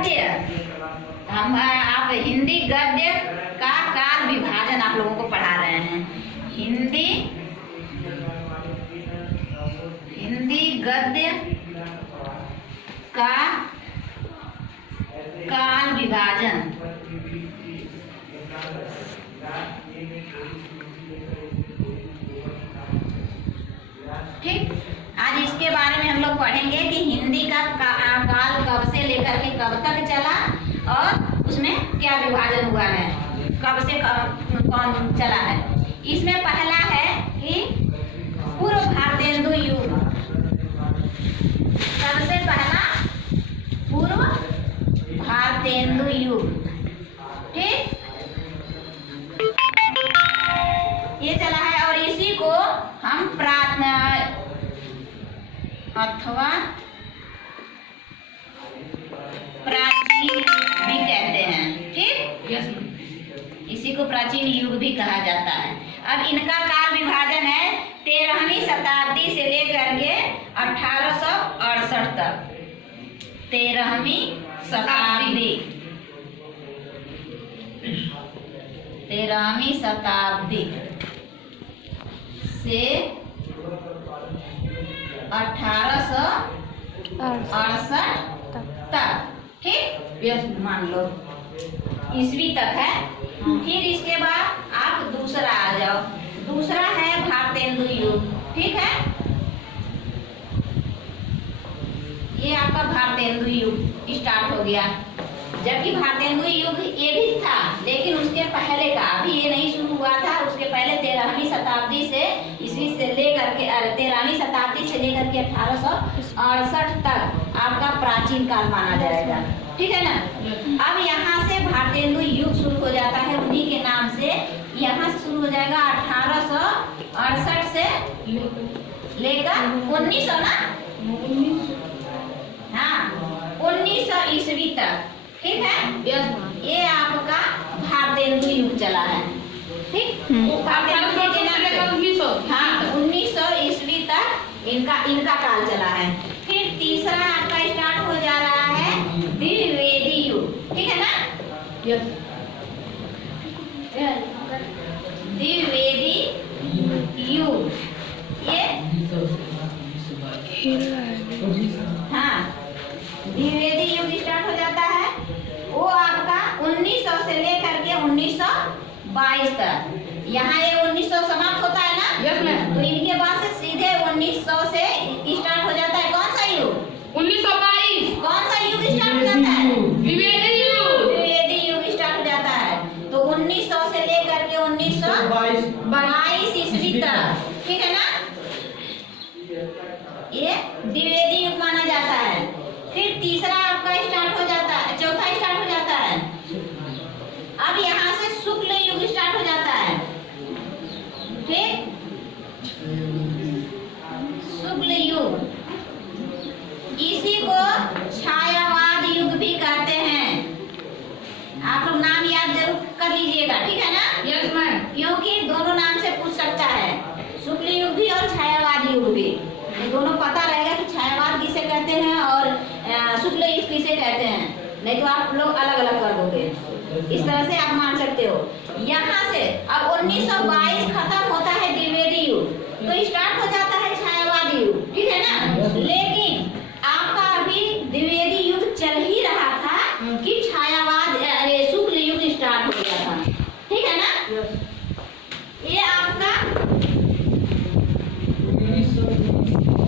गद्य, हम आप हिंदी गद्य का काल विभाजन आप लोगों को पढ़ा रहे हैं। हिंदी गद्य का काल विभाजन। ठीक, आज इसके बारे में हम लोग पढ़ेंगे कि हिंदी का काल कब से लेकर के कब तक चला और उसमें क्या विभाजन हुआ है, कब से कौन चला है। इसमें पहला है कि पूर्व भारतेंदु युग। सबसे पहला पूर्व भारतेंदु युग। ठीक, ये चला है और इसी को हम अथवा प्राचीन भी कहते हैं। ठीक, इसी को प्राचीन युग भी कहा जाता है। अब इनका काल विभाजन है 13वीं शताब्दी से लेकर के 1868 तक। 13वीं शताब्दी, 13वीं शताब्दी से 1868 तक। ठीक, मान लो ईस्वी तक है। फिर इसके बाद आप दूसरा आ जाओ। दूसरा है भारतेंदु युग। ठीक है, ये आपका भारतेंदु युग स्टार्ट हो गया। जबकि भारतेंदु युग ये भी था, लेकिन उसके पहले का, अभी ये नहीं शुरू हुआ था। उसके पहले 13वीं शताब्दी से ईस्वी से लेकर के 13वीं शताब्दी से लेकर के 1868 तक आपका प्राचीन काल माना जाएगा। ठीक है ना। अब यहाँ से भारतेंदु युग शुरू हो जाता है उन्हीं के नाम से। यहाँ से शुरू हो जाएगा 1868 से लेकर 1900 ना, हाँ 1900 ईस्वी तक। ठीक है, ये आपका भारतेंदु युग चला है। ठीक, भारतेंदु युग के नाम से हाँ 1900 ईस्वी तक इनका काल चला है। फिर तीसरा आपका स्टार्ट हो जा रहा है द्विवेदी युग। ठीक है ना, द्विवेदी युग। ये हाँ द्विवेदी युग स्टार्ट हो जाता है। वो आपका 1900 से लेकर के 1922 तक। यहाँ ये 1900 समाप्त होता है ना। Yes ma'am. तो इनके बाद से सीधे 1900 से स्टार्ट हो जाता है कौन सा युग? 1922। कौन सा युग स्टार्ट हो जाता है? द्विवेदी युग। द्विवेदी युग स्टार्ट हो जाता है। तो 1900 से लेकर के 1922 ईस्वी तक। ठीक है ना, ये द्विवेदी युग माना जाता है। फिर तीसरा आपका स्टार्ट हो जाता है, चौथा स्टार्ट हो जाता है। अब यहाँ से शुक्ल युग स्टार्ट हो जाता है। ठीक, शुक्ल युग, इसी को छायावाद युग भी कहते हैं। आप लोग नाम याद जरूर कर लीजिएगा। ठीक है ना। Yes ma'am. क्योंकि दोनों नाम से पूछ सकता है, शुक्ल युग भी और छायावाद युग भी। दोनों पता रहेगा कि छायावाद किसे कहते हैं और शुक्ल युग किसे कहते हैं, नहीं तो आप लोग अलग अलग कर दोगे। इस तरह से आप मान सकते हो। यहाँ से अब 1922 खत्म होता है द्विवेदी युग, तो स्टार्ट हो जाता है छायावाद युग। ठीक है ना। लेकिन आपका अभी द्विवेदी युग चल ही रहा था कि छायावाद शुक्ल युग स्टार्ट हो गया था। ठीक है ना। ये आपका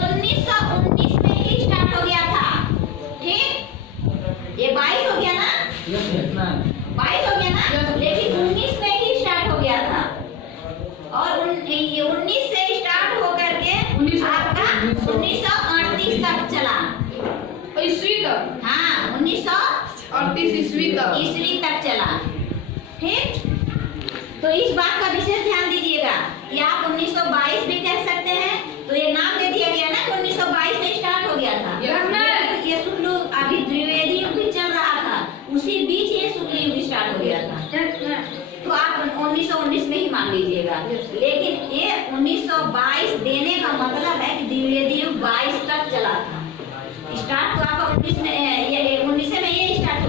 1919 में ही स्टार्ट हो गया था। ठीक, ये 22 हो गया ना, 22 हो गया ना, लेकिन 19 में ही स्टार्ट हो गया था। और ये 19 से स्टार्ट होकर के आपका 1938 तक चला। ईस्वी तक। हाँ 1938 ईस्वी तक चला। ठीक, तो इस बात का विशेष ध्यान दीजिएगा कि आप 1922 भी कह सकते हैं। तो ये नाम दे दिया गया ना कि 1922 में स्टार्ट हो गया था। ये शुक्ल अभी द्विवेदी युग भी चल रहा था, उसी बीच ये शुक्ल युग स्टार्ट हो गया था। तो आप 1919 में ही मान लीजिएगा। लेकिन ये 1922 देने का मतलब है कि द्विवेदी युग 22 तक चला था। स्टार्ट तो आपका 19 में ये 19 में ये स्टार्ट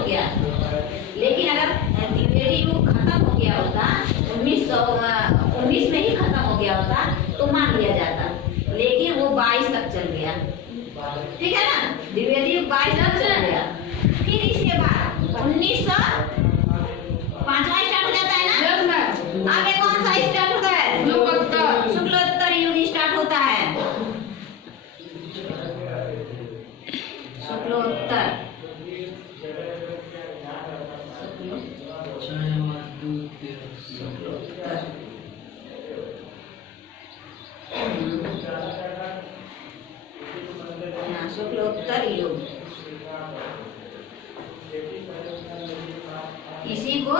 को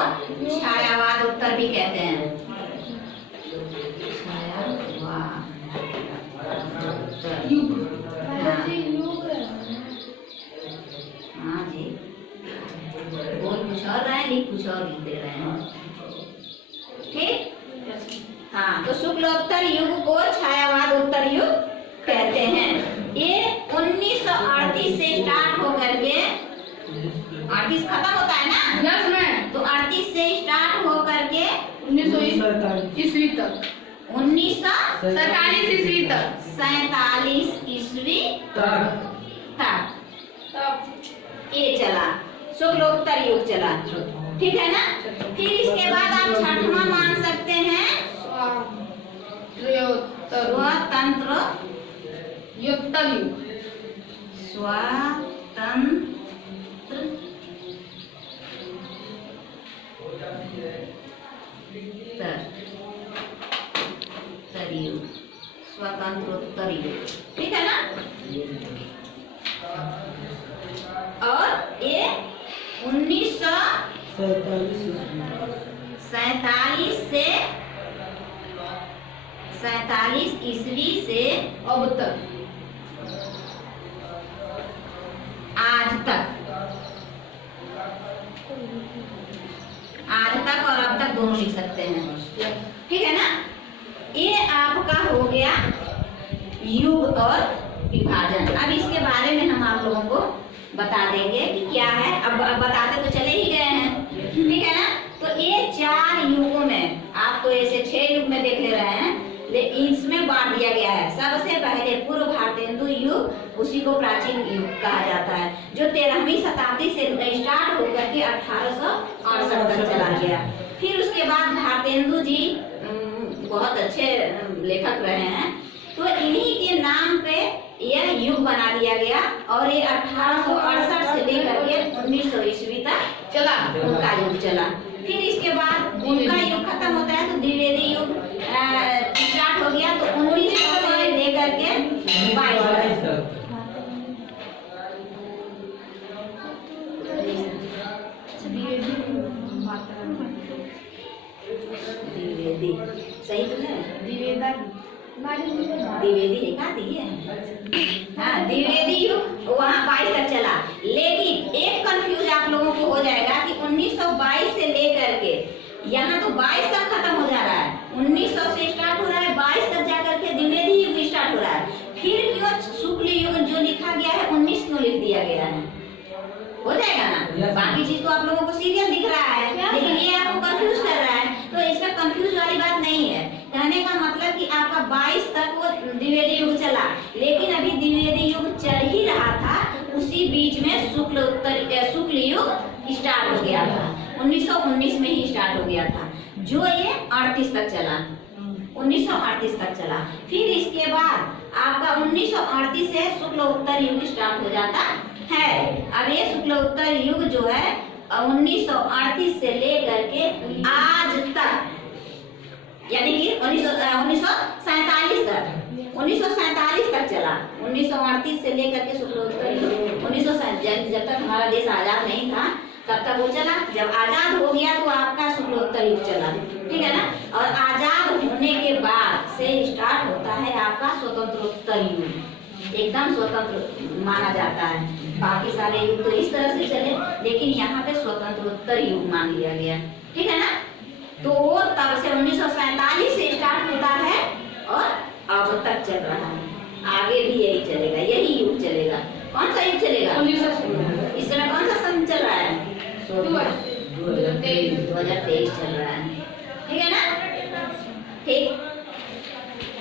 छायावाद उत्तर भी कहते हैं। युग। हाँ जी, बोल कुछ और रहे हैं, लिख कुछ और लिख दे रहे हैं। ठीक, हाँ, तो शुक्लोत्तर युग को छायावाद उत्तर युग कहते हैं। ये 1938 से स्टार्ट होकर के 38 खत्म होता है ना, 10 में तो 38 से स्टार्ट होकर के 1947 ईस्वी तक 1947 ईस्वी तक ईस्वी तक ये चला, शुक्लोत्तर युग चला। ठीक है ना। फिर इसके बाद आप छठवां मान सकते हैं स्वतंत्र युग। स्वतंत्र युग, स्वतंत्रोत्तर युग। ठीक है ना। और ये 1947 ईस्वी से अब तक आज तक और अब तक दोनों लिख सकते हैं। ठीक है ना। ये आपका हो गया युग और विभाजन। अब इसके बारे में हम आप लोगों को बता देंगे कि क्या है। अब बताते तो चले ही गए हैं। ठीक है ना। तो ये 4 युगों में, आप तो ऐसे 6 युग में देख ले रहे हैं, लेकिन इसमें बांट दिया गया है। सबसे पहले पूर्व भारतेंदु युग, उसी को प्राचीन युग कहा जाता है, जो 13वीं शताब्दी से स्टार्ट होकर के 1868 तक चला गया। फिर उसके बाद भारतेंदु जी बहुत अच्छे लेखक रहे हैं, तो इन्हीं के नाम पे यह युग बना दिया गया और ये 1868 से लेकर के 1900 ईस्वी तक चला उनका युग चला। फिर इसके बाद उनका युग खत्म होता है तो द्विवेदी युग स्टार्ट हो गया, तो 1900 से लेकर के 22 तक। द्विवेदी सही तो है, द्विवेदी है का दिए। हाँ, द्विवेदी युग वहाँ 22 तक चला। लेकिन एक कंफ्यूज आप लोगों को हो जाएगा कि 1922 से लेकर के यहाँ तो 22 तक खत्म हो जा रहा है, 1900 से स्टार्ट हो रहा है, 22 तक जाकर के द्विवेदी युग स्टार्ट हो रहा है। फिर क्यों शुक्ल युग जो लिखा गया है 19 क्यों लिख दिया गया है? हो जाएगा ना। बाकी चीज तो आप लोगों को सीरियल दिख रहा है, लेकिन ये आपको कंफ्यूज कर रहा है, तो इसमें कंफ्यूज वाली बात नहीं है। कहने का मतलब कि आपका 22 तक वो द्विवेदी युग चला, लेकिन अभी द्विवेदी युग चल ही रहा था, उसी बीच में शुक्ल युग स्टार्ट हो गया था। 1919 में ही स्टार्ट हो गया था, जो ये 38 तक चला, 1938 तक चला। फिर इसके बाद आपका 1938 से शुक्लोत्तर युग स्टार्ट हो जाता है। अब ये शुक्लोत्तर युग जो है 1938 से लेकर के आज तक, यानी कि 1947 तक चला। 1938 से लेकर के शुक्लोत्तर युग 1947, जब तक हमारा देश आजाद नहीं था तब तक वो चला। जब आजाद हो गया तो आपका शुक्लोत्तर युग चला। ठीक है ना। और आजाद होने के बाद से स्टार्ट होता है आपका स्वतंत्रोत्तर युग, एकदम स्वतंत्र माना जाता है। बाकी सारे युग तो इस तरह से चले, लेकिन यहाँ पे स्वतंत्रोत्तर युग मान लिया गया। ठीक है ना। तो वो तब से 1947 से स्टार्ट होता है और अब तक चल रहा है। आगे भी यही चलेगा, यही युग चलेगा। कौन सा युग चलेगा? 1900 इस समय कौन सा सन चल रहा है? 2023 2023 चल रहा है। ठीक है ना।